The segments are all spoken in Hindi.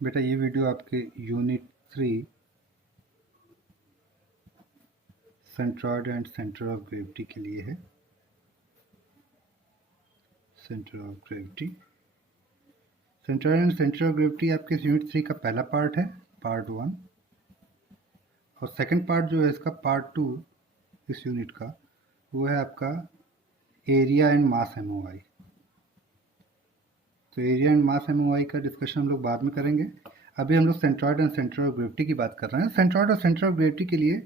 बेटा ये वीडियो आपके unit 3 centroid and centre of gravity के लिए है। Centre of gravity, centroid and centre of gravity आपके यूनिट 3 का पहला पार्ट है, पार्ट 1, और सेकंड पार्ट जो है इसका पार्ट 2 इस यूनिट का, वो है आपका एरिया एंड मास एमओआई। तो एरिया एंड मास एमओआई का डिस्कशन हम लोग बाद में करेंगे। अभी हम लोग centroid and centre of gravity की बात कर रहे हैं। सेंट्रॉयड और सेंटर ऑफ ग्रेविटी के लिए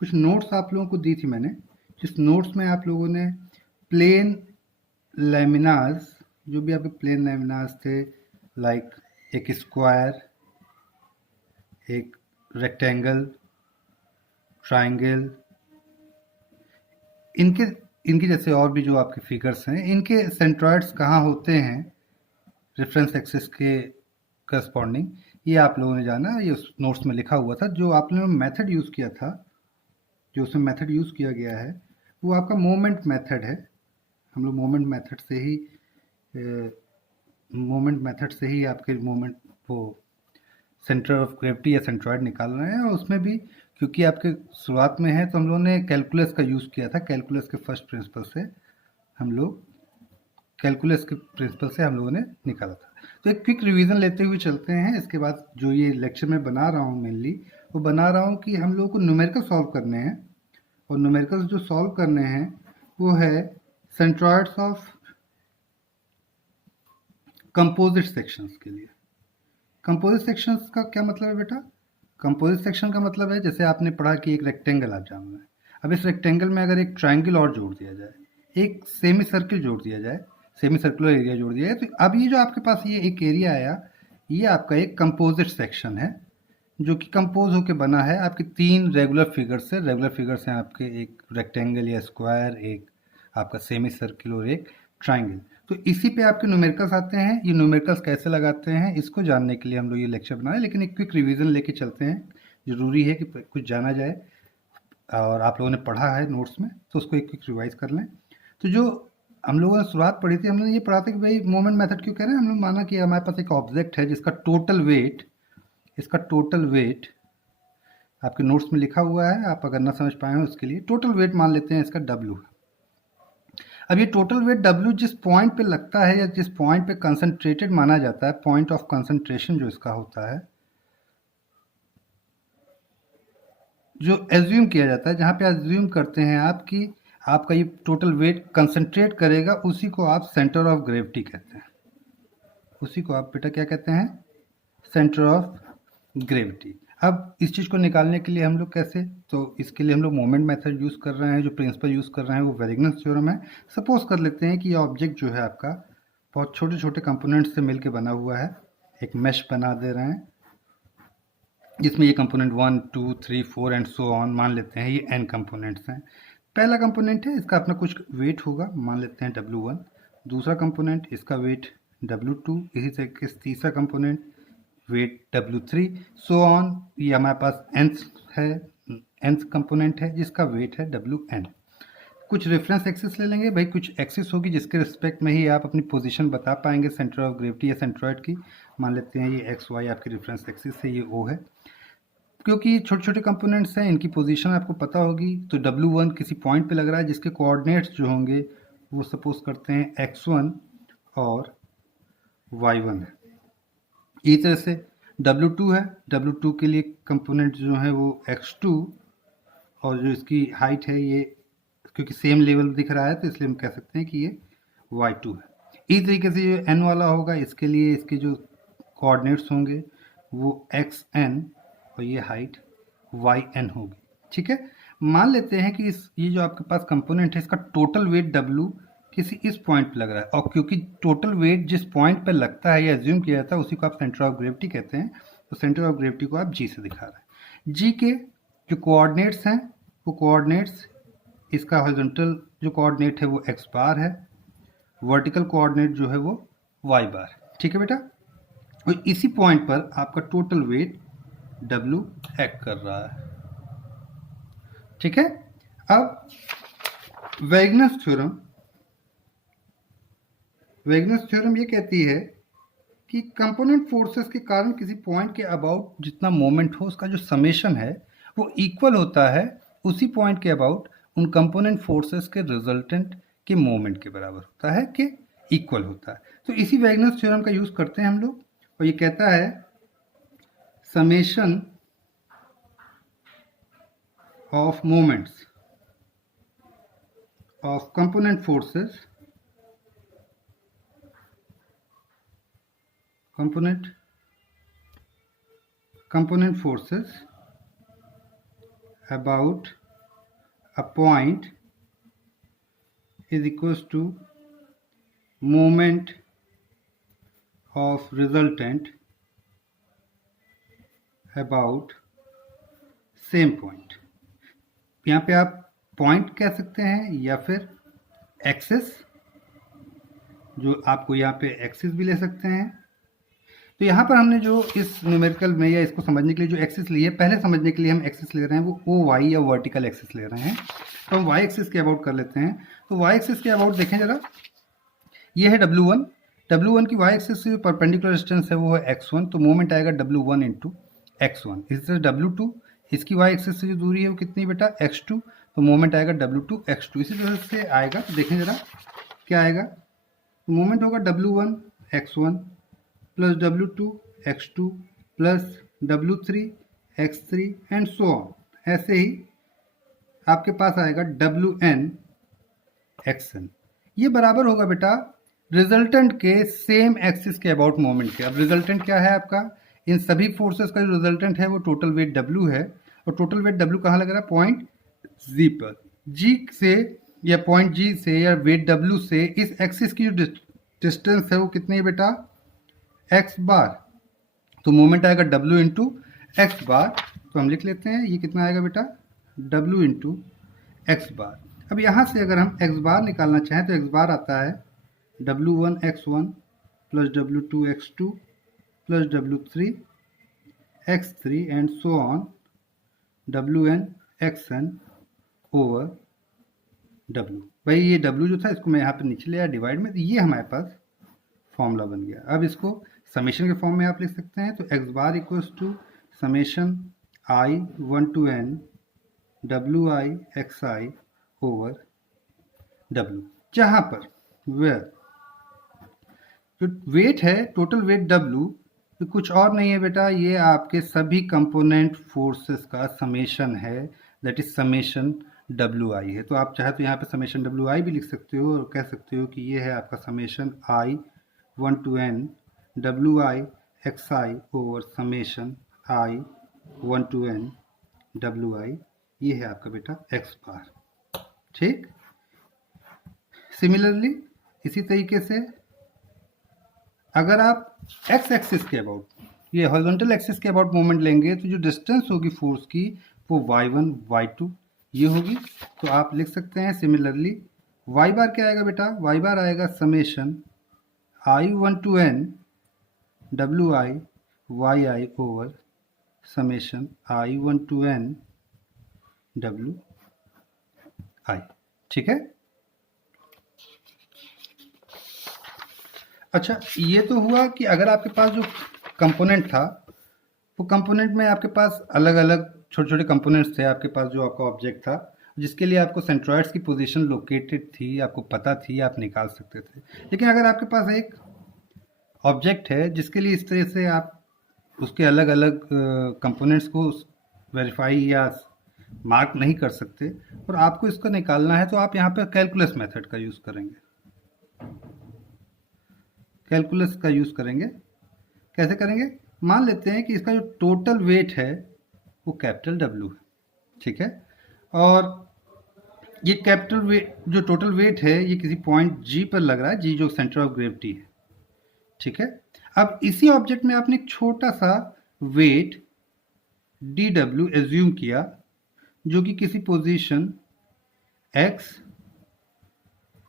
कुछ नोट्स आप लोगों को दी थी मैंने, जिस नोट्स में आप लोगों ने प्लेन लैमिनास, जो भी आपके प्लेन लैमिनास थे, लाइक एक स्क्वायर, एक रेक्टेंगल, ट्राइंगल, इनके जैसे और भी जो आपके फिगर्स हैं, इनके सेंट्रॉयड्स कहाँ होते हैं रेफरेंस एक्सिस के करस्पॉन्डिंग, ये आप लोगों ने जाना। ये उस नोट्स में लिखा हुआ था। जो आप लोगों ने मेथड यूज़ किया था, जो उसमें मेथड यूज़ किया गया है, वो आपका मोमेंट मेथड है। हम लोग मोमेंट मेथड से ही आपके मोमेंट वो सेंटर ऑफ ग्रेविटी या सेंट्रॉयड निकाल रहे हैं। और उसमें भी क्योंकि आपके शुरुआत में है, तो हम लोगों ने कैलकुलस का यूज़ किया था। कैलकुलस के फर्स्ट प्रिंसिपल से हम लोगों ने निकाला था। तो एक क्विक रिवीजन लेते हुए चलते हैं। इसके बाद जो ये लेक्चर में बना रहा हूँ मेनली, वो बना रहा हूँ कि हम लोगों को न्यूमेरिकल सॉल्व करने हैं। और न्यूमेरिकल्स जो सॉल्व करने हैं वो है सेंट्रॉयड्स ऑफ कंपोजिट सेक्शंस के लिए। कंपोजिट सेक्शंस का क्या मतलब है बेटा? कंपोजिट सेक्शन का मतलब है, जैसे आपने पढ़ा कि एक रेक्टेंगल आप जान रहे हैं। अब इस रेक्टेंगल में अगर एक ट्राइंगल और जोड़ दिया जाए, एक सेमी सर्किल जोड़ दिया जाए, सेमी सर्कुलर एरिया जोड़ दिया जाए, तो अब ये जो आपके पास ये एक एरिया आया, ये आपका एक कंपोजिट सेक्शन है, जो कि कंपोज होकर बना है आपके 3 रेगुलर फिगर्स से। रेगुलर फिगर्स हैं आपके एक रेक्टेंगल या स्क्वायर, एक आपका सेमी सर्किल और एक ट्राइंगल। तो इसी पे आपके न्यूमेरिकल्स आते हैं। ये न्यूमेरिकल्स कैसे लगाते हैं, इसको जानने के लिए हम लोग ये लेक्चर बनाए। लेकिन एक क्विक रिवीजन लेके चलते हैं। ज़रूरी है कि कुछ जाना जाए, और आप लोगों ने पढ़ा है नोट्स में, तो उसको एक क्विक रिवाइज कर लें। तो जो हम लोगों ने शुरुआत पढ़ी थी, हमने ये पढ़ा था कि भाई मोमेंट मेथड क्यों कह रहे हैं। हम लोग माना कि हमारे पास एक ऑब्जेक्ट है जिसका टोटल वेट आपके नोट्स में लिखा हुआ है। आप अगर ना समझ पाए हो, उसके लिए टोटल वेट मान लेते हैं इसका W। अब ये टोटल वेट W जिस पॉइंट पे लगता है या जिस पॉइंट पे कंसंट्रेटेड माना जाता है, पॉइंट ऑफ कंसंट्रेशन जो इसका होता है, जो एज्यूम किया जाता है, जहाँ पे एज्यूम करते हैं आपकी आपका ये टोटल वेट कंसंट्रेट करेगा, उसी को आप सेंटर ऑफ ग्रेविटी कहते हैं। उसी को आप बेटा क्या कहते हैं? Centre of gravity. अब इस चीज़ को निकालने के लिए हम लोग कैसे, तो इसके लिए हम लोग मोमेंट मेथड यूज़ कर रहे हैं। जो प्रिंसिपल यूज़ कर रहे हैं वो वेरिगनस थ्योरम है। सपोज कर लेते हैं कि ये ऑब्जेक्ट जो है आपका बहुत छोटे छोटे कंपोनेंट्स से मिलके बना हुआ है। एक मेश बना दे रहे हैं जिसमें ये कंपोनेंट 1, 2, 3, 4 एंड सो ऑन मान लेते हैं। ये n कंपोनेंट्स हैं। पहला कंपोनेंट है, इसका अपना कुछ वेट होगा, मान लेते हैं W1। दूसरा कंपोनेंट, इसका वेट W2। इसी तरीके से तीसरा component wait W3, so on. ये हमारे पास nth कंपोनेंट है जिसका वेट है Wn। कुछ रेफरेंस एक्सिस ले लेंगे भाई, कुछ एक्सिस होगी जिसके रिस्पेक्ट में ही आप अपनी पोजीशन बता पाएंगे सेंटर ऑफ ग्रेविटी या सेंट्रॉयड की। मान लेते हैं ये XY आपकी रेफरेंस एक्सिस है, ये O है। क्योंकि छोटे छोटे कंपोनेंट्स हैं, इनकी पोजीशन आपको पता होगी। तो W1 किसी पॉइंट पे लग रहा है जिसके कोऑर्डिनेट्स जो होंगे वो सपोज करते हैं X1 और Y1 है। इसी तरह से W2 है, W2 के लिए कंपोनेंट जो है वो X2, और जो इसकी हाइट है, ये क्योंकि सेम लेवल दिख रहा है तो इसलिए हम कह सकते हैं कि ये Y2 है। इसी तरीके से जो N वाला होगा, इसके लिए इसके जो कोऑर्डिनेट्स होंगे वो XN, और ये हाइट YN होगी। ठीक है, मान लेते हैं कि ये जो आपके पास कंपोनेंट है, इसका टोटल वेट W किसी इस पॉइंट पे लग रहा है। और क्योंकि टोटल वेट जिस पॉइंट पे लगता है या एज्यूम किया जाता है, उसी को आप सेंटर ऑफ ग्रेविटी कहते हैं। तो सेंटर ऑफ ग्रेविटी को आप G से दिखा रहे हैं। G के जो कोऑर्डिनेट्स हैं, वो कोऑर्डिनेट्स, इसका हॉरिजॉन्टल जो कोऑर्डिनेट है वो x बार है, वर्टिकल कोऑर्डिनेट जो है वो y बार। ठीक है बेटा, और इसी पॉइंट पर आपका टोटल वेट W एक्ट कर रहा है। ठीक है, अब वेगनस थ्योरम ये कहती है कि कंपोनेंट फोर्सेस के कारण किसी पॉइंट के अबाउट जितना मोमेंट हो उसका जो समेशन है वो इक्वल होता है उसी पॉइंट के अबाउट उन कंपोनेंट फोर्सेस के रिजल्टेंट के मोमेंट के बराबर होता है कि इक्वल होता है। तो इसी वैगनर्स थ्योरम का यूज करते हैं हम लोग, और ये कहता है summation of moments of component forces about a point is equals to moment of resultant about same point। यहाँ पे आप पॉइंट कह सकते हैं या फिर एक्सिस, जो आपको यहाँ पे एक्सिस भी ले सकते हैं। तो यहाँ पर हमने जो इस न्यूमेरिकल में या इसको समझने के लिए जो एक्सिस ली है, पहले समझने के लिए हम एक्सिस ले रहे हैं वो ओ वाई या वर्टिकल एक्सिस ले रहे हैं। तो हम वाई एक्सिस के अबाउट कर लेते हैं। तो वाई एक्सिस के अबाउट देखें जरा, ये है W1 की वाई एक्सिस से जो परपेंडिकुलर डिस्टेंस है वो है x1, तो मोमेंट आएगा W1 इंटू x1। इसी तरह W2 इसकी वाई एक्सिस से जो दूरी है वो कितनी बेटा x2, तो मोमेंट आएगा W2 x2। इसी तरह से आएगा, तो देखें जरा क्या आएगा, तो मोमेंट होगा W1 x1 plus W2 x2 plus W3 x3 and so on. ऐसे ही आपके पास आएगा WN xn। ये बराबर होगा बेटा रिजल्टेंट के सेम एक्सिस के अबाउट मोमेंट के। अब रिजल्टेंट क्या है आपका, इन सभी फोर्सेस का जो रिजल्टेंट है वो टोटल वेट W है, और टोटल वेट W कहाँ लग रहा है, पॉइंट G पर। G से या पॉइंट G से या वेट W से इस एक्सिस की जो डिस्टेंस है वो कितनी है बेटा, x बार। तो मोमेंट आएगा W इंटू एक्स बार। तो हम लिख लेते हैं ये कितना आएगा बेटा, W इंटू एक्स बार। अब यहाँ से अगर हम x बार निकालना चाहें तो x बार आता है W1 x1 plus W2 x2 plus W3 x3 and so on WN xn over W। भाई ये W जो था इसको मैं यहाँ पे नीचे ले आया डिवाइड में, तो ये हमारे पास फॉर्मूला बन गया। अब इसको समेशन के फॉर्म में आप लिख सकते हैं। तो x बार equals to summation I 1 to n WI xi over W, जहाँ पर वेयर जो वेट है टोटल वेट W तो कुछ और नहीं है बेटा, ये आपके सभी कंपोनेंट फोर्सेस का समेशन है, दैट इज समेशन WI है। तो आप चाहे तो यहाँ पे समेशन WI भी लिख सकते हो और कह सकते हो कि ये है आपका summation I 1 to n WI xi over summation I 1 to n WI, ये है आपका बेटा x बार। ठीक, सिमिलरली इसी तरीके से अगर आप x एक्सिस के अबाउट, ये हॉरिजॉन्टल एक्सिस के अबाउट मोमेंट लेंगे तो जो डिस्टेंस होगी फोर्स की वो y1 y2 ये होगी। तो आप लिख सकते हैं सिमिलरली y बार क्या आएगा बेटा, y बार आएगा summation I1 to n WI yi over summation I1 to n WI। ठीक है, अच्छा ये तो हुआ कि अगर आपके पास जो कंपोनेंट था वो कंपोनेंट में आपके पास अलग अलग छोटे छोटे कंपोनेंट्स थे, आपके पास जो आपका ऑब्जेक्ट था जिसके लिए आपको सेंट्रॉइड्स की पोजीशन लोकेटेड थी, आपको पता थी, आप निकाल सकते थे। लेकिन अगर आपके पास एक ऑब्जेक्ट है जिसके लिए इस तरह से आप उसके अलग अलग कंपोनेंट्स को वेरीफाई या मार्क नहीं कर सकते और आपको इसको निकालना है, तो आप यहाँ पे कैलकुलस मेथड का यूज़ करेंगे। कैलकुलस का यूज़ करेंगे, कैसे करेंगे, मान लेते हैं कि इसका जो टोटल वेट है वो कैपिटल W है। ठीक है, और ये कैपिटल वेट जो टोटल वेट है ये किसी पॉइंट G पर लग रहा है, G जो सेंटर ऑफ ग्रेविटी है। ठीक है, अब इसी ऑब्जेक्ट में आपने एक छोटा सा वेट DW एज्यूम किया जो कि किसी पोजीशन X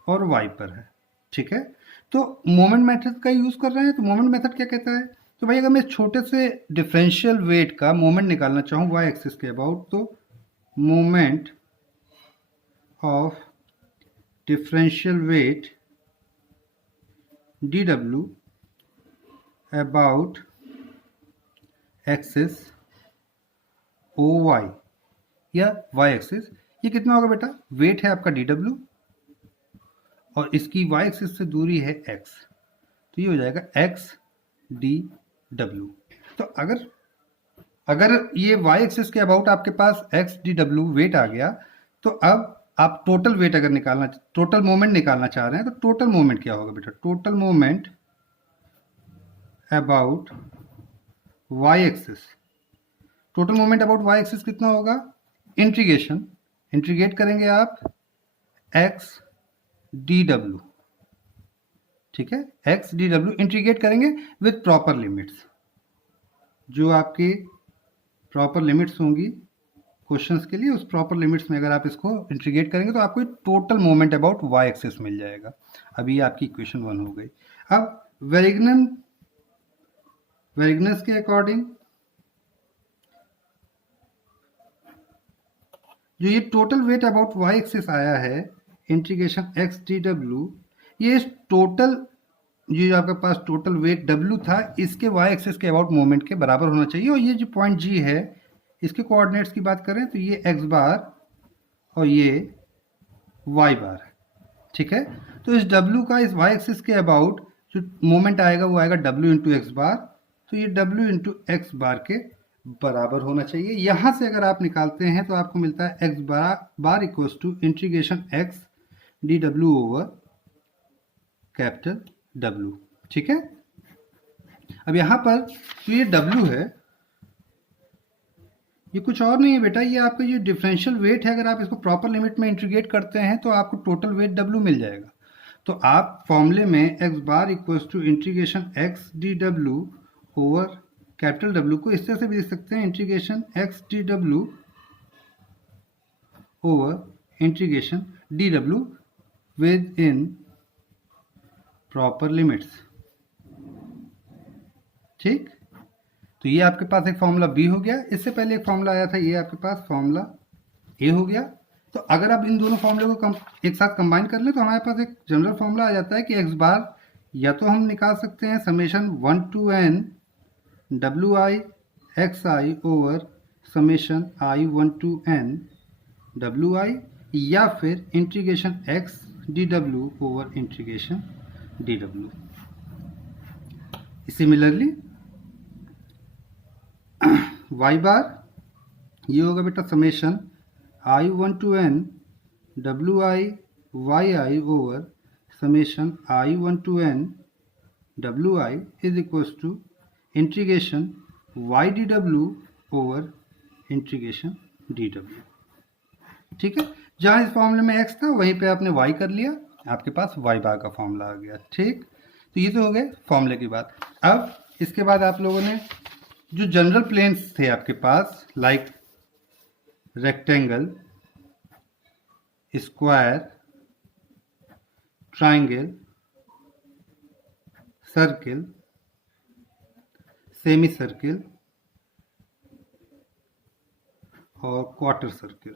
और Y पर है। ठीक है, तो मोमेंट मेथड का यूज़ कर रहे हैं। तो मोमेंट मेथड क्या कहता है, तो भाई अगर मैं छोटे से डिफरेंशियल वेट का मोमेंट निकालना चाहूँ y एक्सिस के अबाउट, तो moment of differential weight DW about axis O Y या वाई एक्सिस, ये कितना होगा बेटा, वेट है आपका डी डब्ल्यू और इसकी वाई एक्सिस से दूरी है एक्स, तो ये हो जाएगा एक्स डी डब्ल्यू। तो अगर ये वाई एक्सिस के अबाउट आपके पास एक्स डी डब्ल्यू वेट आ गया, तो अब आप टोटल वेट अगर निकालना, टोटल मोमेंट निकालना चाह रहे हैं, तो टोटल मोमेंट क्या होगा बेटा, total moment about Y axis, total moment about Y axis कितना होगा, इंटीग्रेट करेंगे आप एक्स डी डब्ल्यू, ठीक है, एक्स डी डब्ल्यू इंटीग्रेट करेंगे विथ प्रॉपर लिमिट्स, जो आपकी प्रॉपर लिमिट्स होंगी क्वेश्चंस के लिए, उस प्रॉपर लिमिट्स में अगर आप इसको इंटीग्रेट करेंगे तो आपको total moment about Y axis मिल जाएगा। अभी आपकी इक्वेशन 1 हो गई। अब वेरिगनस के अकॉर्डिंग जो ये total weight about Y axis आया है इंटीग्रेशन एक्स डी डब्ल्यू, ये टोटल ये जो आपके पास टोटल वेट डब्ल्यू था इसके वाई एक्सिस के अबाउट मोमेंट के बराबर होना चाहिए। और ये जो पॉइंट जी है इसके कोऑर्डिनेट्स की बात करें तो ये एक्स बार और ये वाई बार है, ठीक है। तो इस डब्ल्यू का इस वाई एक्सिस के अबाउट जो मोमेंट आएगा वो आएगा डब्ल्यू इंटू एक्स बार, तो ये डब्ल्यू इंटू एक्स बार के बराबर होना चाहिए। यहाँ से अगर आप निकालते हैं तो आपको मिलता है X bar equals to integration X D W over capital W, ठीक है। अब यहाँ पर तो ये डब्ल्यू है, ये कुछ और नहीं है बेटा, ये आपका ये डिफरेंशियल वेट है। अगर आप इसको प्रॉपर लिमिट में इंटीग्रेट करते हैं तो आपको टोटल वेट डब्ल्यू मिल जाएगा। तो आप फॉर्मूले में X bar equals to integration X D W over capital W को इस तरह से भी लिख सकते हैं, integration X D W over integration D W within proper limits, ठीक। तो ये आपके पास एक फॉर्मूला बी हो गया। इससे पहले एक फॉर्मूला आया था, ये आपके पास फॉर्मूला ए हो गया। तो अगर आप इन दोनों फॉर्मूले को एक साथ कंबाइन कर लें तो हमारे पास एक जनरल फॉर्मूला आ जाता है कि एक्स बार या तो हम निकाल सकते हैं summation 1 to n W I X I over summation I 1 to n W I, या फिर integration X D W over integration D W. Similarly Y bar ये होगा बेटा summation I 1 to n W I Y I over summation I 1 to n W I is equals to integration Y D W over integration D W, ठीक है। जहाँ इस फॉर्मूले में x था वहीं पे आपने y कर लिया, आपके पास y बार का फॉर्मूला आ गया, ठीक। तो ये तो हो गए फॉर्मूले की बात। अब इसके बाद आप लोगों ने जो जनरल प्लेन्स थे आपके पास, like rectangle, square, triangle, circle, semi circle और क्वार्टर सर्किल,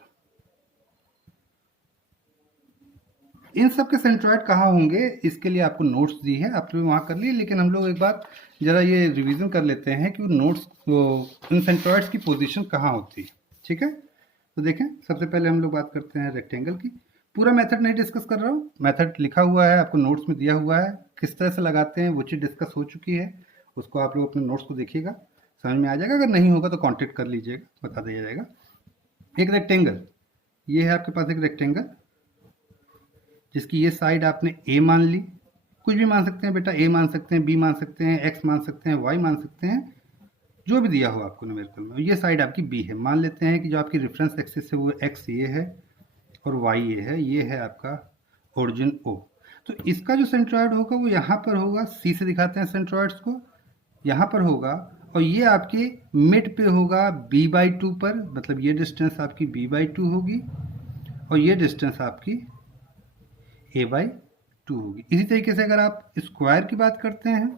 इन सब के सेंट्रॉइड कहाँ होंगे इसके लिए आपको नोट्स दी है, आप लोग वहाँ कर लिए। लेकिन हम लोग एक बार ज़रा ये रिवीजन कर लेते हैं कि नोट्स इन सेंट्रॉइड्स की पोजीशन कहाँ होती है, ठीक है। तो देखें, सबसे पहले हम लोग बात करते हैं रेक्टेंगल की। पूरा मेथड नहीं डिस्कस कर रहा हूँ, मेथड लिखा हुआ है आपको नोट्स में दिया हुआ है, किस तरह से लगाते हैं वो चीज़ डिस्कस हो चुकी है, उसको आप लोग अपने नोट्स को देखिएगा, समझ में आ जाएगा। अगर नहीं होगा तो कॉन्टेक्ट कर लीजिएगा, बता दिया जाएगा। एक रेक्टेंगल, ये है आपके पास एक रेक्टेंगल जिसकी ये साइड आपने ए मान ली, कुछ भी मान सकते हैं बेटा, ए मान सकते हैं, बी मान सकते हैं, एक्स मान सकते हैं, वाई मान सकते हैं, जो भी दिया हो आपको न्यूमेरिकल में। ये साइड आपकी बी है, मान लेते हैं कि जो आपकी रेफरेंस एक्सिस है वो एक्स ये है और वाई ये है आपका ओरिजिन ओ। तो इसका जो सेंट्रॉइड होगा वो यहाँ पर होगा, सी से दिखाते हैं सेंट्रॉइड्स को, यहाँ पर होगा, और ये आपके मिड पे होगा b/2 पर, मतलब ये डिस्टेंस आपकी b/2 होगी और ये डिस्टेंस आपकी a/2 होगी। इसी तरीके से अगर आप स्क्वायर की बात करते हैं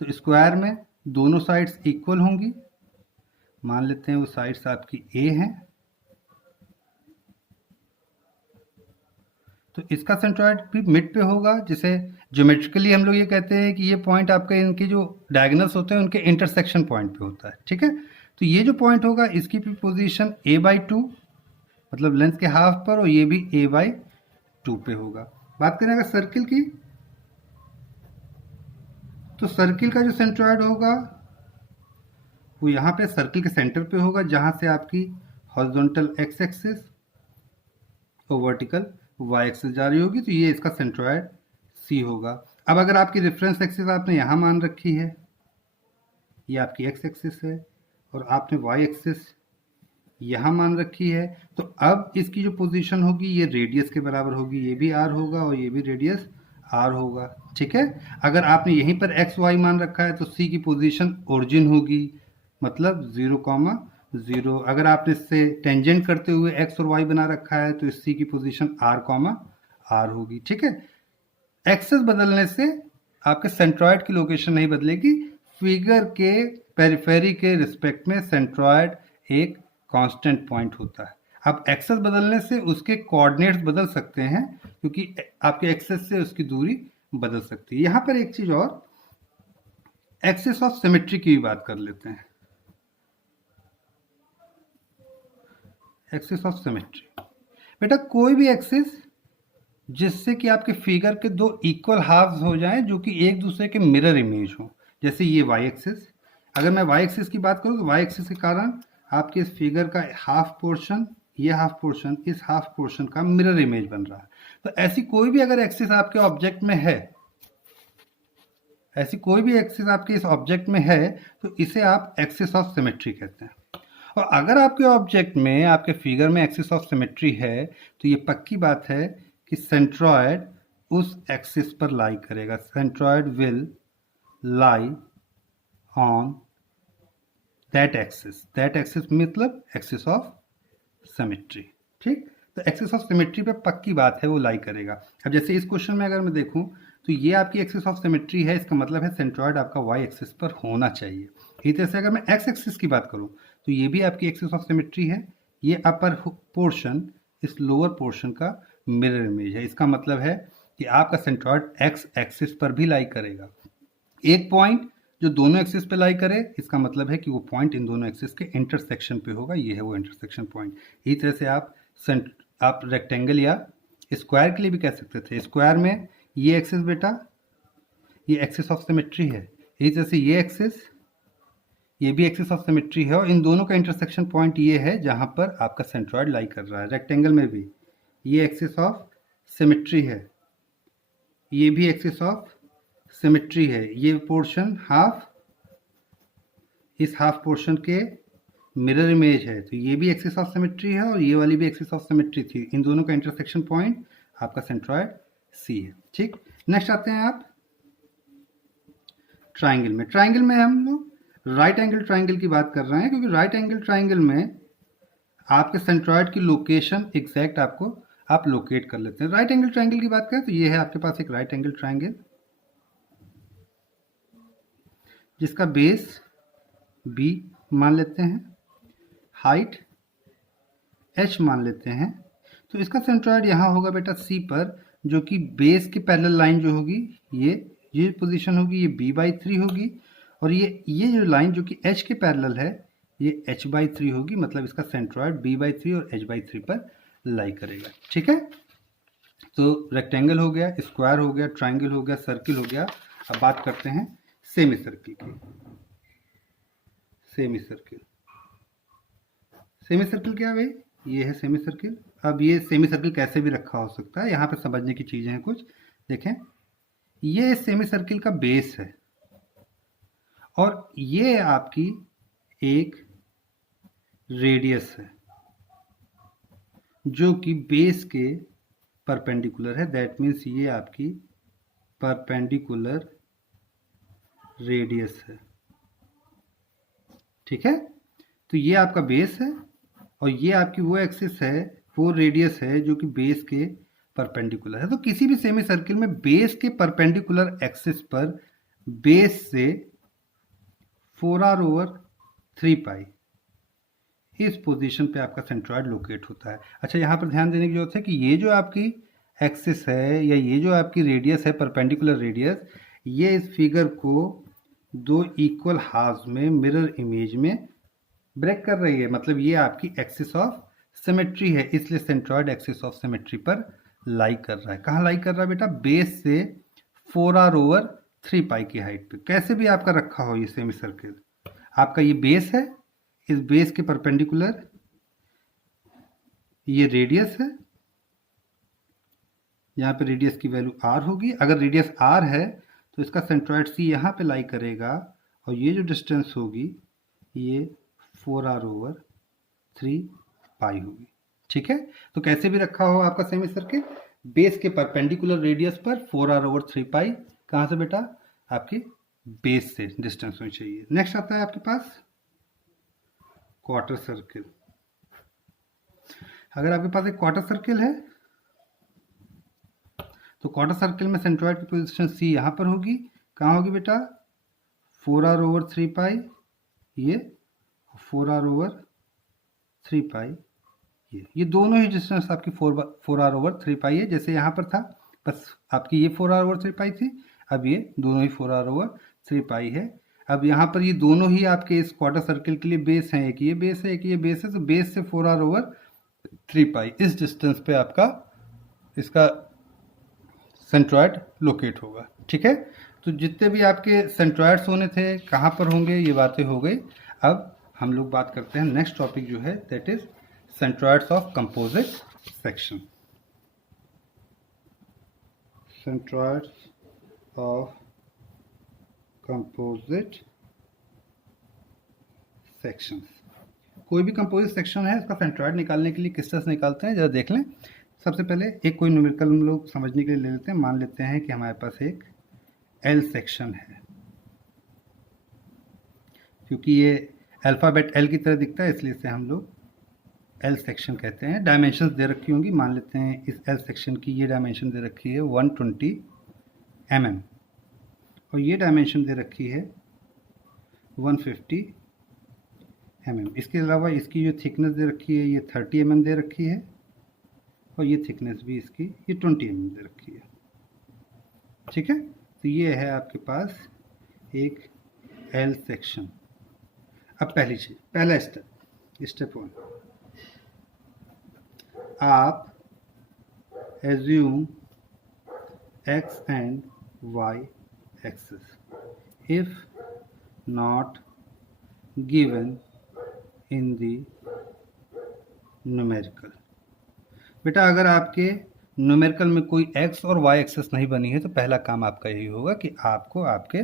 तो स्क्वायर में दोनों साइड्स इक्वल होंगी, मान लेते हैं वो साइड्स आपकी a हैं, तो इसका सेंट्रॉइड भी मिड पे होगा, जिसे ज्योमेट्रिकली हम लोग ये कहते हैं कि ये पॉइंट आपके इनके जो डायगोनल्स होते हैं उनके इंटरसेक्शन पॉइंट पे होता है, ठीक है। तो ये जो पॉइंट होगा इसकी भी पोजीशन a/2 मतलब लेंथ के हाफ पर, और ये भी a/2 पे होगा। बात करें अगर सर्किल की, तो सर्किल का जो सेंट्रॉयड होगा वो यहाँ पे सर्किल के सेंटर पे होगा, जहाँ से आपकी हॉरिजॉन्टल एक्स एक्सिस और वर्टिकल वाई एक्सिस जा रही होगी, तो ये इसका सेंट्रॉयड सी होगा। अब अगर आपकी रेफरेंस एक्सिस आपने यहाँ मान रखी है, ये आपकी एक्स एक्सिस है, और आपने वाई एक्सिस यहाँ मान रखी है, तो अब इसकी जो पोजीशन होगी ये रेडियस के बराबर होगी, ये भी आर होगा और ये भी रेडियस आर होगा, ठीक है। अगर आपने यहीं पर एक्स वाई मान रखा है तो सी की पोजीशन ओरिजिन होगी, मतलब 0,0। अगर आपने इससे टेंजेंट करते हुए एक्स और वाई बना रखा है तो इस सी की पोजीशन r, होगी, ठीक है। एक्सेस बदलने से आपके सेंट्रॉयड की लोकेशन नहीं बदलेगी, फिगर के पेरिफेरी के रिस्पेक्ट में सेंट्रॉयड एक कांस्टेंट पॉइंट होता है। अब एक्सेस बदलने से उसके कोऑर्डिनेट्स बदल सकते हैं, क्योंकि आपके एक्सेस से उसकी दूरी बदल सकती है। यहाँ पर एक चीज और, एक्सिस ऑफ सिमेट्री की भी बात कर लेते हैं। एक्सिस ऑफ सिमेट्री, बेटा कोई भी एक्सिस जिससे कि आपके फिगर के दो इक्वल हाफ्स हो जाएं जो कि एक दूसरे के मिरर इमेज हो, जैसे ये वाई एक्सिस। अगर मैं वाई एक्सिस की बात करूं तो वाई एक्सिस के कारण आपके इस फिगर का हाफ पोर्शन, ये हाफ पोर्शन इस हाफ पोर्शन का मिरर इमेज बन रहा है। तो ऐसी कोई भी अगर एक्सिस आपके ऑब्जेक्ट में है, ऐसी कोई भी एक्सिस आपके इस ऑब्जेक्ट में है, तो इसे आप एक्सिस ऑफ सिमेट्री कहते हैं। और अगर आपके ऑब्जेक्ट में, आपके फिगर में एक्सिस ऑफ सिमेट्री है, तो ये पक्की बात है कि सेंट्रॉयड उस एक्सिस पर लाई करेगा। Centroid will lie on that axis. That axis मतलब एक्सिस ऑफ सिमेट्री, ठीक। तो एक्सिस ऑफ सिमेट्री पे पक्की बात है वो लाई करेगा। अब जैसे इस क्वेश्चन में अगर मैं देखूं तो ये आपकी एक्सिस ऑफ सिमेट्री है, इसका मतलब है सेंट्रॉयड आपका वाई एक्सिस पर होना चाहिए। इसी तरह से अगर मैं एक्स एक्सिस की बात करूं तो ये भी आपकी एक्सिस ऑफ सिमेट्री है, ये अपर पोर्शन इस लोअर पोर्शन का मिरर इमेज है। इसका मतलब है कि आपका सेंट्रॉयड एक्स एक्सिस पर भी लाई करेगा। एक पॉइंट जो दोनों एक्सिस पे लाई करे, इसका मतलब है कि वो पॉइंट इन दोनों एक्सिस के इंटरसेक्शन पे होगा, ये है वो इंटरसेक्शन पॉइंट। इसी तरह से आप रेक्टेंगल या स्क्वायर के लिए भी कह सकते थे। स्क्वायर में ये एक्सिस बेटा ये एक्सिस ऑफ सिमेट्री है, इसी तरह से ये एक्सिस ये भी एक्सिस ऑफ सिमेट्री है, और इन दोनों का इंटरसेक्शन पॉइंट ये है जहां पर आपका सेंट्रॉयड लाई कर रहा है। रेक्टेंगल में भी ये एक्सिस ऑफ सिमेट्री है, ये भी एक्सिस ऑफ सिमेट्री है। ये पोर्शन हाफ इस हाफ पोर्शन के मिरर इमेज है, तो ये भी एक्सिस ऑफ सिमेट्री है और ये वाली भी एक्सिस ऑफ सिमेट्री थी। इन दोनों का इंटरसेक्शन पॉइंट आपका सेंट्रॉयड सी है, ठीक। नेक्स्ट आते हैं आप ट्राइंगल में। ट्राइंगल में हम लोग राइट एंगल ट्राइंगल की बात कर रहे हैं, क्योंकि राइट एंगल ट्राइंगल में आपके सेंट्रॉयड की लोकेशन एग्जैक्ट आप लोकेट कर लेते हैं। राइट एंगल ट्राइंगल की बात करें तो ये है आपके पास एक राइट एंगल ट्राइंगल, जिसका बेस बी मान लेते हैं, हाइट h मान लेते हैं। तो इसका सेंट्रॉयड यहाँ होगा बेटा सी पर, जो कि बेस की पैरेलल लाइन जो होगी ये पोजीशन होगी, ये b/3 होगी, और ये जो लाइन जो कि h के पैरेलल है ये h/3 होगी। मतलब इसका सेंट्रॉयड b/3 और h/3 पर लाई करेगा, ठीक है। तो रेक्टेंगल हो गया, स्क्वायर हो गया, ट्राइंगल हो गया, सर्किल हो गया। अब बात करते हैं सेमी सर्किल की। सेमी सर्किल, सेमी सर्किल क्या है भाई? ये है सेमी सर्किल। अब ये सेमी सर्किल कैसे भी रखा हो सकता है, यहाँ पे समझने की चीजें हैं कुछ। देखें, ये सेमी सर्किल का बेस है और ये आपकी एक रेडियस है जो कि बेस के परपेंडिकुलर है। दैट मीन्स ये आपकी परपेंडिकुलर रेडियस है, ठीक है। तो ये आपका बेस है और ये आपकी वो एक्सिस है, वो रेडियस है जो कि बेस के परपेंडिकुलर है। तो किसी भी सेमी सर्किल में बेस के परपेंडिकुलर एक्सिस पर बेस से 4r/3π इस पोजीशन पे आपका सेंट्रॉयड लोकेट होता है। अच्छा, यहाँ पर ध्यान देने की जरूरत है कि ये जो आपकी एक्सिस है या ये जो आपकी रेडियस है परपेंडिकुलर रेडियस, ये इस फिगर को दो इक्वल हाफ्स में मिरर इमेज में ब्रेक कर रही है, मतलब ये आपकी एक्सिस ऑफ सिमेट्री है, इसलिए सेंट्रॉइड एक्सिस ऑफ सिमेट्री पर लाई कर रहा है। कहाँ लाई कर रहा है बेटा? बेस से 4r/3 पाई की हाइट पे। कैसे भी आपका रखा हो ये सेमी सर्किल, आपका ये बेस है, इस बेस के परपेंडिकुलर ये रेडियस है, यहाँ पे रेडियस की वैल्यू r होगी। अगर रेडियस r है तो इसका सेंट्रॉइड C यहाँ पे लाई करेगा और ये जो डिस्टेंस होगी ये 4r/3 पाई होगी। ठीक है, तो कैसे भी रखा हो आपका सेमी सर्किल, बेस के परपेंडिकुलर रेडियस पर 4r/3 पाई, कहाँ से बेटा? आपके बेस से डिस्टेंस होनी चाहिए। नेक्स्ट आता है आपके पास क्वार्टर सर्किल। अगर आपके पास एक क्वार्टर सर्किल है तो क्वार्टर सर्किल में सेंट्रॉइड की पोजीशन C यहाँ पर होगी। कहाँ होगी बेटा? 4r/3 पाई ये, 4r/3 पाई ये दोनों ही डिस्टेंस आपकी 4r/3 पाई है, जैसे यहाँ पर था, बस आपकी ये 4r/3 पाई थी, अब ये दोनों ही 4r/3 पाई है। अब यहाँ पर ये दोनों ही आपके इस क्वार्टर सर्किल के लिए बेस हैं, एक ये बेस है, एक ये बेस है, तो बेस से 4r/3 पाई इस डिस्टेंस पे आपका इसका सेंट्रॉइड लोकेट होगा। ठीक है, तो जितने भी आपके सेंट्रॉइड्स होने थे कहाँ पर होंगे, ये बातें हो गई। अब हम लोग बात करते हैं नेक्स्ट टॉपिक जो है, that is centroids of composite section. Centroids of composite section. कोई भी कंपोजिट सेक्शन है, इसका सेंट्रॉइड निकालने के लिए किस तरह से निकालते हैं जरा देख लें। सबसे पहले एक कोई न्यूमेरिकल हम लोग समझने के लिए ले लेते हैं। मान लेते हैं कि हमारे पास एक एल सेक्शन है, क्योंकि ये अल्फ़ाबेट एल की तरह दिखता है इसलिए इसे हम लोग एल सेक्शन कहते हैं। डायमेंशंस दे रखी होंगी, मान लेते हैं इस एल सेक्शन की ये डायमेंशन दे रखी है 120 mm और ये डायमेंशन दे रखी है 150 mm। इसके अलावा इसकी जो थिकनेस दे रखी है ये 30 mm दे रखी है और ये थिकनेस भी इसकी ये 20 mm दे रखी है। ठीक है, तो ये है आपके पास एक एल सेक्शन। अब पहली चीज, पहला स्टेप 1, आप assume x and y axis if not given in the numerical. बेटा अगर आपके न्यूमेरिकल में कोई x और y एक्सिस नहीं बनी है तो पहला काम आपका यही होगा कि आपको आपके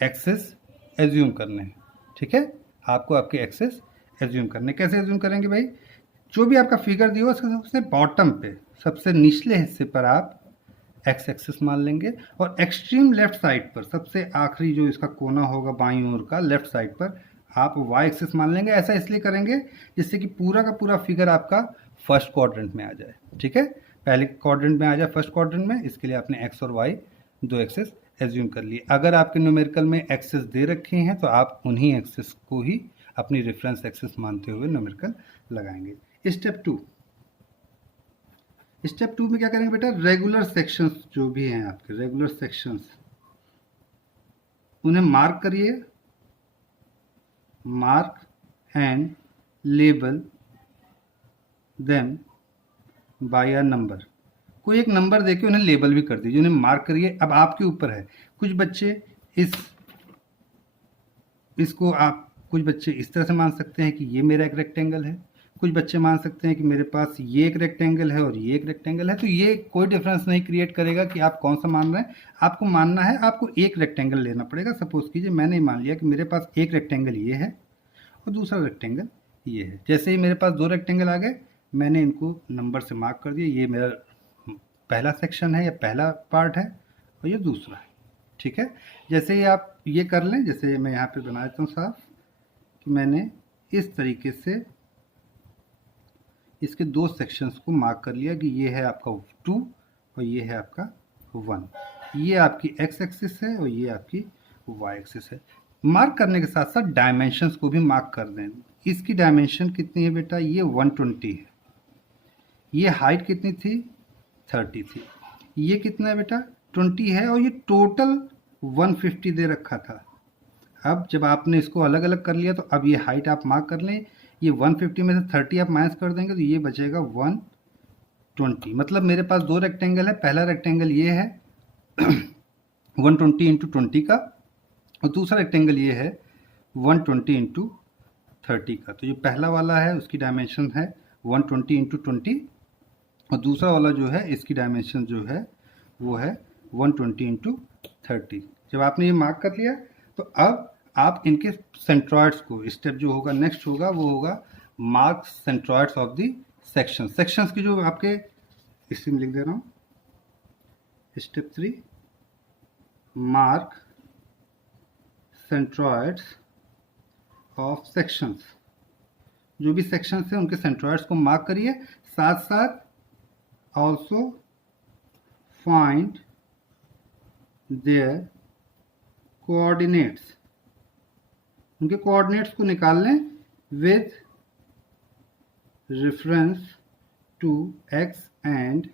एक्सिस एज्यूम करने हैं। ठीक है, आपको आपके एक्सिस एज्यूम करने। कैसे एज्यूम करेंगे भाई? जो भी आपका फिगर दिया हो उसके सबसे बॉटम पे, सबसे निचले हिस्से पर आप एक्स एक्सिस मान लेंगे और एक्सट्रीम लेफ्ट साइड पर, सबसे आखिरी जो इसका कोना होगा बाईं ओर का लेफ्ट साइड पर, आप वाई एक्सिस मान लेंगे। ऐसा इसलिए करेंगे जिससे कि पूरा का पूरा फिगर आपका फर्स्ट क्वाड्रेंट में आ जाए। ठीक है, पहले क्वाड्रेंट में आ जाए फर्स्ट क्वाड्रेंट में, इसके लिए आपने एक्स और वाई दो एक्सिस एज्यूम कर लिए। अगर आपके न्यूमेरिकल में एक्सिस दे रखे हैं तो आप उन्हीं एक्सिस को ही अपनी रेफरेंस एक्सिस मानते हुए न्यूमेरिकल लगाएंगे। स्टेप 2, स्टेप 2 में क्या करेंगे बेटा? रेगुलर सेक्शंस जो भी हैं आपके रेगुलर सेक्शंस, उन्हें मार्क करिए, mark and label them by a number. कोई एक नंबर देके उन्हें लेबल भी कर दीजिए, उन्हें मार्क करिए। अब आपके ऊपर है, कुछ बच्चे इसको आप कुछ बच्चे इस तरह से मान सकते हैं कि ये मेरा एक रेक्टेंगल है, कुछ बच्चे मान सकते हैं कि मेरे पास ये एक रेक्टेंगल है और ये एक रेक्टेंगल है। तो ये कोई डिफरेंस नहीं क्रिएट करेगा कि आप कौन सा मान रहे हैं। आपको मानना है, आपको एक रेक्टेंगल लेना पड़ेगा। सपोज कीजिए मैंने मान लिया कि मेरे पास एक रेक्टेंगल ये है और दूसरा रेक्टेंगल ये है। जैसे ही मेरे पास दो रेक्टेंगल आ गए, मैंने इनको नंबर से मार्क कर दिया। ये मेरा पहला सेक्शन है या पहला पार्ट है और ये दूसरा है। ठीक है, जैसे ही आप ये कर लें, जैसे मैं यहाँ पे बना देता हूँ साफ, कि मैंने इस तरीके से इसके दो सेक्शंस को मार्क कर लिया कि ये है आपका 2 और ये है आपका 1। ये आपकी x एक्सिस है और ये आपकी y एक्सिस है। मार्क करने के साथ साथ डायमेंशंस को भी मार्क कर दें। इसकी डायमेंशन कितनी है बेटा? ये 120 है। ये हाइट कितनी थी? 30 थी। ये कितना है बेटा 20 है और ये टोटल 150 दे रखा था। अब जब आपने इसको अलग अलग कर लिया तो अब ये हाइट आप मार्क कर लें, ये 150 में से 30 आप माइनस कर देंगे तो ये बचेगा 120। मतलब मेरे पास दो रेक्टेंगल है, पहला रेक्टेंगल ये है 120 इंटू 20 का और दूसरा रेक्टेंगल ये है 120 इंटू 30 का। तो जो पहला वाला है उसकी डायमेंशन है 120 इंटू 20 और दूसरा वाला जो है इसकी डायमेंशन जो है वो है 120 इंटू 30। जब आपने ये मार्क कर लिया तो अब आप इनके सेंट्रॉइड्स को, स्टेप जो होगा नेक्स्ट होगा वो होगा mark centroids of the section. Sections की जो आपके इसी में लिख दे रहा हूँ, step 3 mark centroids of sections. जो भी सेक्शंस हैं उनके सेंट्रॉइड्स को मार्क करिए, साथ साथ ऑल्सो फाइंड देयर कोऑर्डिनेट्स। उनके कोऑर्डिनेट्स को निकाल लें with reference to X and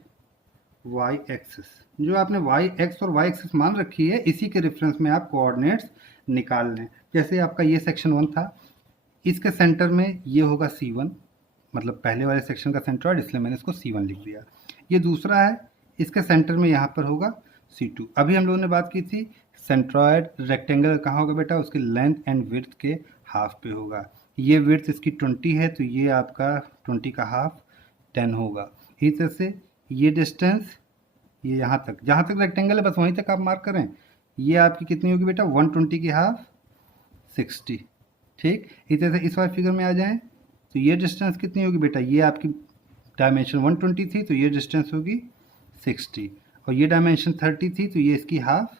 Y axis. जो आपने वाई एक्स और वाई एक्सिस मान रखी है इसी के रेफरेंस में आप कोऑर्डिनेट्स निकाल लें। जैसे आपका ये सेक्शन 1 था, इसके सेंटर में ये होगा C1, मतलब पहले वाले सेक्शन का सेंट्रॉइड, इसलिए मैंने इसको C1 लिख दिया। ये दूसरा है, इसके सेंटर में यहाँ पर होगा C2। अभी हम लोगों ने बात की थी सेंट्रॉइड रेक्टेंगल कहाँ होगा बेटा, उसके लेंथ एंड विड्थ के हाफ पे होगा। ये विड्थ इसकी 20 है तो ये आपका 20 का हाफ 10 होगा। इसी तरह से ये डिस्टेंस ये यहाँ तक, जहाँ तक रेक्टेंगल है बस वहीं तक आप मार्क करें। ये आपकी कितनी होगी बेटा 120 की हाफ 60। ठीक, इसी तरह से इस वाले फिगर में आ जाएं तो ये डिस्टेंस कितनी होगी बेटा, ये आपकी डायमेंशन 120 थी तो ये डिस्टेंस होगी 60 और ये डायमेंशन 30 थी तो ये इसकी हाफ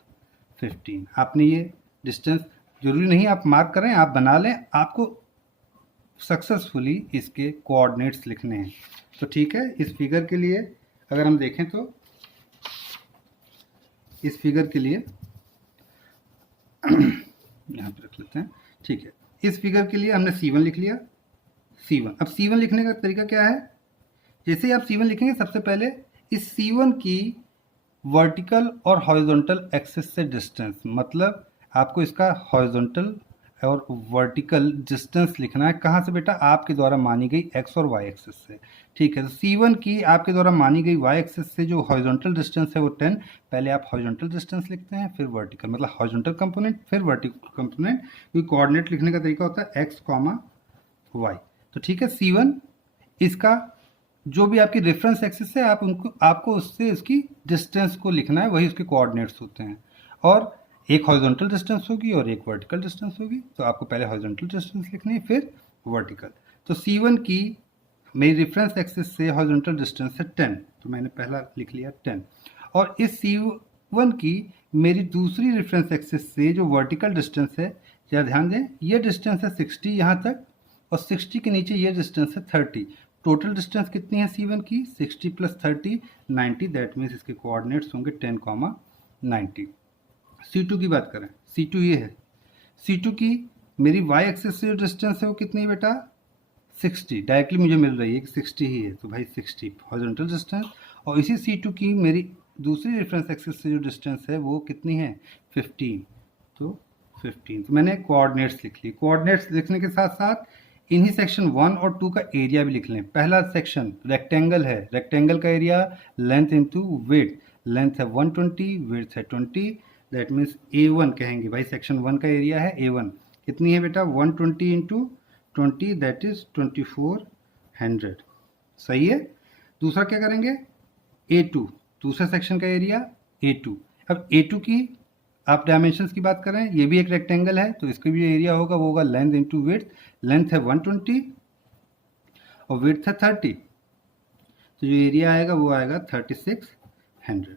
15। आपने ये डिस्टेंस जरूरी नहीं आप मार्क करें, आप बना लें, आपको सक्सेसफुली इसके कोऑर्डिनेट्स लिखने हैं। तो ठीक है, इस फिगर के लिए अगर हम देखें तो इस फिगर के लिए यहाँ पर रख लेते हैं। ठीक है, इस फिगर के लिए हमने C1 लिख लिया। C1, अब C1 लिखने का तरीका क्या है, जैसे ही आप C1 लिखेंगे सबसे पहले इस C1 की वर्टिकल और हॉरिजॉन्टल एक्सिस से डिस्टेंस, मतलब आपको इसका हॉरिजॉन्टल और वर्टिकल डिस्टेंस लिखना है। कहाँ से बेटा, आपके द्वारा मानी गई एक्स और वाई एक्सिस से। ठीक है, तो C1 की आपके द्वारा मानी गई वाई एक्सिस से जो हॉरिजॉन्टल डिस्टेंस है वो 10। पहले आप हॉरिजॉन्टल डिस्टेंस लिखते हैं फिर वर्टिकल, मतलब हॉरिजॉन्टल कंपोनेंट फिर वर्टिकल कंपोनेंट, क्योंकि कोऑर्डिनेट लिखने का तरीका होता है एक्स कॉमा वाई। तो ठीक है, C1 इसका जो भी आपकी रेफरेंस एक्सिस है आपको उससे इसकी डिस्टेंस को लिखना है, वही उसके कोऑर्डिनेट्स होते हैं। और एक हॉरिजॉन्टल डिस्टेंस होगी और एक वर्टिकल डिस्टेंस होगी, तो आपको पहले हॉरिजॉन्टल डिस्टेंस लिखनी है फिर वर्टिकल। तो C1 की मेरी रेफरेंस एक्सिस से हॉरिजॉन्टल डिस्टेंस है 10, तो मैंने पहला लिख लिया 10। और इस C1 की मेरी दूसरी रेफरेंस एक्सिस से जो वर्टिकल डिस्टेंस है, या ध्यान दें ये डिस्टेंस है 60 यहाँ तक और 60 के नीचे ये डिस्टेंस है 30। टोटल डिस्टेंस कितनी है C1 की, 60 प्लस 30 90, दैट मीन्स इसके कोऑर्डिनेट्स होंगे 10, 90। C2 की बात करें, C2 ये है, C2 की मेरी y एक्सिस से जो डिस्टेंस है वो कितनी है बेटा 60, डायरेक्टली मुझे मिल रही है कि 60 ही है, तो भाई 60 हॉरिजॉन्टल डिस्टेंस। और इसी C2 की मेरी दूसरी रेफरेंस एक्सिस से जो डिस्टेंस है वो कितनी है 15, तो 15। तो मैंने कोऑर्डिनेट्स लिख लिए। कोऑर्डिनेट्स लिखने के साथ साथ इन्हीं सेक्शन 1 और 2 का एरिया भी लिख लें। पहला सेक्शन रेक्टेंगल है, रेक्टेंगल का area length into width, length है 120, विड्थ है 20, दैट मीन्स A1 कहेंगे भाई, सेक्शन 1 का एरिया है A1 कितनी है बेटा 120 इंटू 20, दैट इज 2400। सही है। दूसरा क्या करेंगे A2, दूसरे सेक्शन का एरिया A2। अब A2 की आप डायमेंशंस की बात करें, ये भी एक रेक्टेंगल है तो इसका भी एरिया होगा वो होगा लेंथ इंटू विड्थ, लेंथ है 120 और विड्थ है 30, तो जो एरिया आएगा वो आएगा 3600।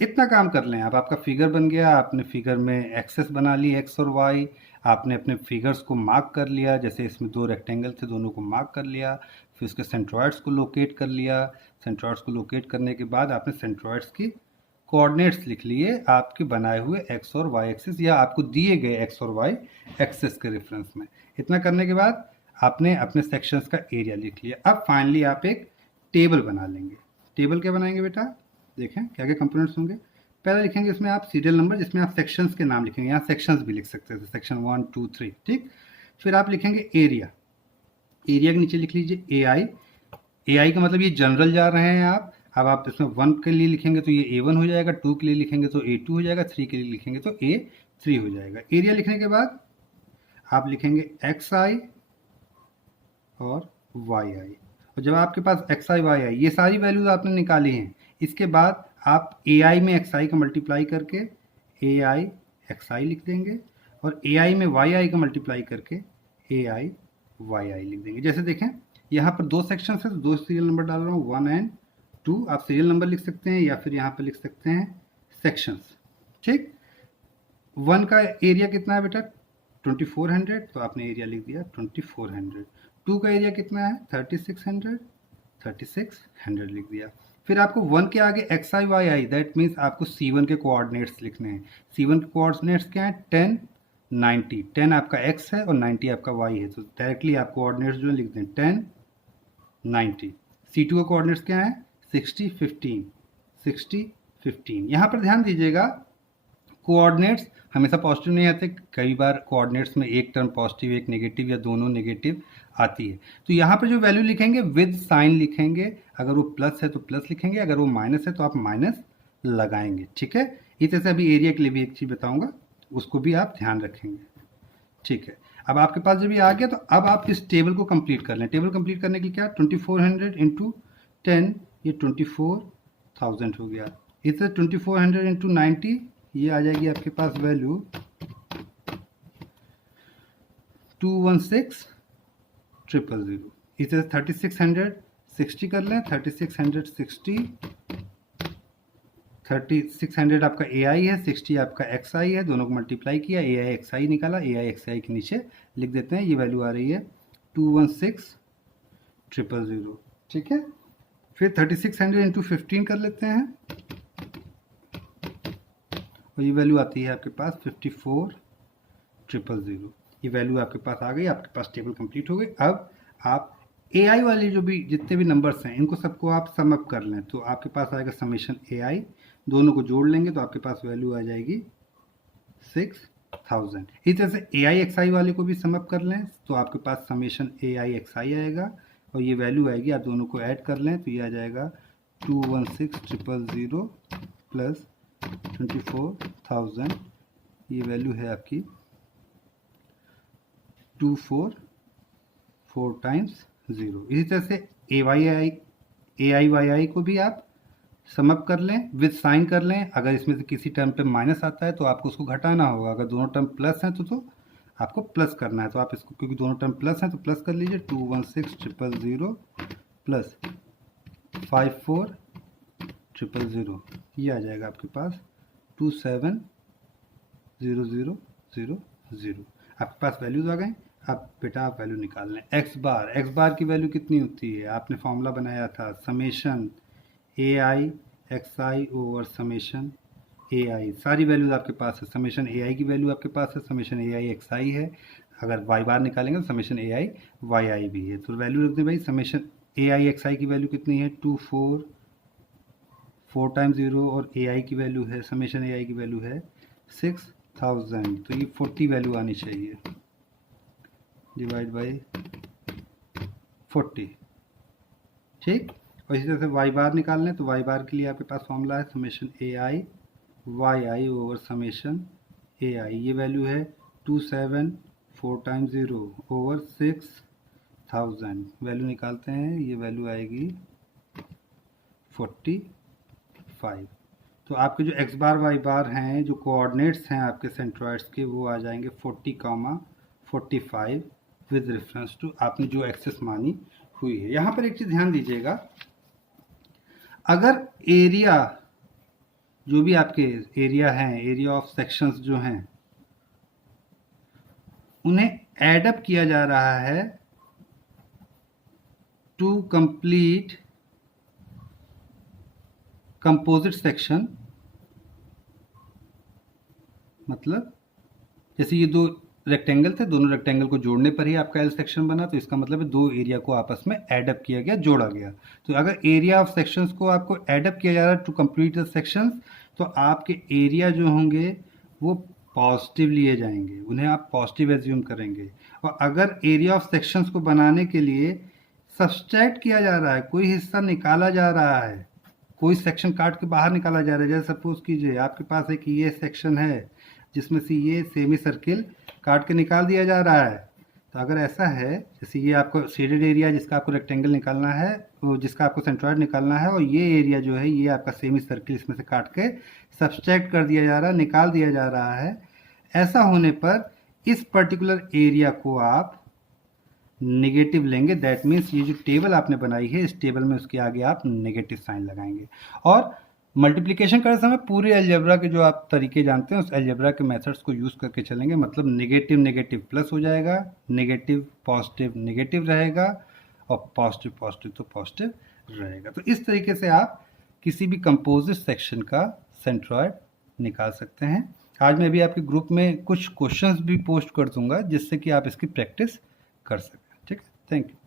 इतना काम कर लें आप, आपका फिगर बन गया। आपने फिगर में एक्सेस बना ली एक्स और वाई, आपने अपने फिगर्स को मार्क कर लिया, जैसे इसमें दो रेक्टेंगल थे दोनों को मार्क कर लिया, फिर उसके सेंट्रॉइड्स को लोकेट कर लिया। सेंट्रॉइड्स को लोकेट करने के बाद आपने सेंट्रॉइड्स की कोऑर्डिनेट्स लिख लिए आपके बनाए हुए एक्स और वाई एक्सिस या आपको दिए गए एक्स और वाई एक्सिस के रेफरेंस में। इतना करने के बाद आपने अपने सेक्शंस का एरिया लिख लिया। अब फाइनली आप एक टेबल बना लेंगे। टेबल क्या बनाएंगे बेटा, देखें क्या क्या कंपोनेंट्स होंगे। पहले लिखेंगे इसमें आप सीरियल नंबर, जिसमें आप सेक्शंस के नाम लिखेंगे, यहाँ सेक्शंस भी लिख सकते हैं, सेक्शन 1 2 3, ठीक। फिर आप लिखेंगे एरिया, एरिया के नीचे लिख लीजिए एआई। एआई का मतलब ये जनरल जा रहे हैं आप। अब आप इसमें 1 के लिए लिखेंगे तो ये A1 हो जाएगा, 2 के लिए लिखेंगे तो A2 हो जाएगा, 3 के लिए लिखेंगे तो A3 हो जाएगा। एरिया लिखने के बाद आप लिखेंगे XI और YI, और जब आपके पास XI YI ये सारी वैल्यूज आपने निकाली हैं, इसके बाद आप AI में XI का मल्टीप्लाई करके AI XI लिख देंगे, और AI में YI का मल्टीप्लाई करके AI YI लिख देंगे। जैसे देखें यहाँ पर 2 सेक्शन है तो 2 सीरियल नंबर डाल रहा हूँ, 1 और 2। आप सीरियल नंबर लिख सकते हैं या फिर यहाँ पर लिख सकते हैं सेक्शंस, ठीक। 1 का एरिया कितना है बेटा 2400, तो आपने एरिया लिख दिया 2400। 2 का एरिया कितना है 3600, 3600 लिख दिया। फिर आपको 1 के आगे XI YI, दैट मीन्स आपको C1 के कोऑर्डिनेट्स लिखने हैं। C1 के कोऑर्डिनेट्स क्या है 10 90, 10 आपका X है और 90 आपका Y है, तो डायरेक्टली आप कोऑर्डिनेट्स जो लिख दें 10 90। C2 का कोऑर्डिनेट्स क्या है 60 15, 60 15। यहाँ पर ध्यान दीजिएगा कोऑर्डिनेट्स हमेशा पॉजिटिव नहीं आते, कई बार कोऑर्डिनेट्स में एक टर्म पॉजिटिव एक नेगेटिव या दोनों नेगेटिव आती है। तो यहाँ पर जो वैल्यू लिखेंगे विद साइन लिखेंगे, अगर वो प्लस है तो प्लस लिखेंगे, अगर वो माइनस है तो आप माइनस लगाएंगे, ठीक है। इस तरह से अभी एरिया के लिए भी एक चीज़ बताऊंगा, उसको भी आप ध्यान रखेंगे, ठीक है। अब आपके पास जब ये आ गया तो अब आप इस टेबल को कंप्लीट कर लें। टेबल कंप्लीट करने के लिए क्या 2400 इंटू 10, ये 24,000 हो गया। इससे 2400 इंटू 90, ये आ जाएगी आपके पास वैल्यू 216,000। इसे 3660 कर लें, 3660, 3600 आपका AI है, 60 आपका XI है, दोनों को मल्टीप्लाई किया, AI XI निकाला, AI XI के नीचे लिख देते हैं, ये वैल्यू आ रही है 216,000, ठीक है। फिर 3600 इंटू 15 कर लेते हैं, और ये वैल्यू आती है आपके पास 54,000। ये वैल्यू आपके पास आ गई, आपके पास टेबल कंप्लीट हो गई। अब आप AI वाले जो भी जितने भी नंबर्स हैं इनको सबको आप सम अप कर लें, तो आपके पास आएगा समेशन AI, दोनों को जोड़ लेंगे तो आपके पास वैल्यू आ जाएगी 6,000। इस तरह से AI XI वाले को भी सम अप कर लें तो आपके पास समेशन AI XI आएगा, और ये वैल्यू आएगी, आप दोनों को ऐड कर लें तो ये आ जाएगा 216,000 प्लस 24,000, ये वैल्यू है आपकी 244 टाइम्स 0। इसी तरह से AI YI को भी आप समअप कर लें, विद साइन कर लें। अगर इसमें से किसी टर्म पे माइनस आता है तो आपको उसको घटाना होगा, अगर दोनों टर्म प्लस हैं तो आपको प्लस करना है, तो आप इसको क्योंकि दोनों टर्म प्लस हैं तो प्लस कर लीजिए 216,000 प्लस 54,000, ये आ जाएगा आपके पास 27,000। आपके पास वैल्यूज आ गए। अब बेटा आप वैल्यू निकाल लें। एक्स बार की वैल्यू कितनी होती है, आपने फॉर्मूला बनाया था summation AI XI over summation AI, सारी वैल्यूज आपके पास है। समेशन AI की वैल्यू आपके पास है, समेशन AI XI है, अगर y बार निकालेंगे तो समेशन AI YI भी है। तो वैल्यू रख दें भाई, समेशन AI XI की वैल्यू कितनी है 244 टाइम्स 0, और AI की वैल्यू है, समेशन AI की वैल्यू है 6,000, तो ये 40 वैल्यू आनी चाहिए, डिवाइड बाई 40, ठीक। और इसी तरह से y बार निकाल लें तो y बार के लिए आपके पास फॉर्मूला है summation AI YI over summation AI, ये वैल्यू है 274 टाइम्स 0 ओवर 6,000, वैल्यू निकालते हैं, ये वैल्यू आएगी 45। तो आपके जो x बार y बार हैं, जो कोऑर्डिनेट्स हैं आपके सेंट्रॉइड्स के, वो आ जाएंगे 40,45 विद रेफरेंस टू आपने जो एक्सेस मानी हुई है। यहाँ पर एक चीज़ ध्यान दीजिएगा, अगर एरिया जो भी आपके एरिया हैं, एरिया ऑफ सेक्शंस जो हैं, उन्हें एडअप किया जा रहा है टू कंप्लीट कंपोजिट सेक्शन, मतलब जैसे ये दो रेक्टेंगल थे, दोनों रेक्टेंगल को जोड़ने पर ही आपका एल सेक्शन बना, तो इसका मतलब है दो एरिया को आपस में एडअप किया गया, जोड़ा गया। तो अगर एरिया ऑफ सेक्शंस को आपको एडअप किया जा रहा है टू कंप्लीट द सेक्शंस, तो आपके एरिया जो होंगे वो पॉजिटिव लिए जाएंगे, उन्हें आप पॉजिटिव एज्यूम करेंगे। और अगर एरिया ऑफ सेक्शंस को बनाने के लिए सब्सट्रैक्ट किया जा रहा है, कोई हिस्सा निकाला जा रहा है, कोई सेक्शन काट के बाहर निकाला जा रहा है, जैसे सपोज कीजिए आपके पास एक ये सेक्शन है जिसमें से ये सेमी सर्किल काट के निकाल दिया जा रहा है। तो अगर ऐसा है, जैसे ये आपको शेडेड एरिया जिसका आपको रेक्टेंगल निकालना है, वो जिसका आपको सेंट्रॉइड निकालना है, और ये एरिया जो है ये आपका सेमी सर्किल इसमें से काट के सब्सट्रैक्ट कर दिया जा रहा है, निकाल दिया जा रहा है। ऐसा होने पर इस पर्टिकुलर एरिया को आप नेगेटिव लेंगे। दैट मीन्स ये जो टेबल आपने बनाई है, इस टेबल में उसके आगे आप नेगेटिव साइन लगाएंगे। और मल्टीप्लिकेशन करते समय पूरे अलजेब्रा के जो आप तरीके जानते हैं, उस अलजेब्रा के मेथड्स को यूज़ करके चलेंगे। मतलब नेगेटिव नेगेटिव प्लस हो जाएगा, नेगेटिव पॉजिटिव नेगेटिव रहेगा, और पॉजिटिव पॉजिटिव तो पॉजिटिव रहेगा। तो इस तरीके से आप किसी भी कंपोजिट सेक्शन का सेंट्रॉइड निकाल सकते हैं। आज मैं भी आपके ग्रुप में कुछ क्वेश्चंस भी पोस्ट कर दूंगा जिससे कि आप इसकी प्रैक्टिस कर सकें। ठीक है, थैंक यू।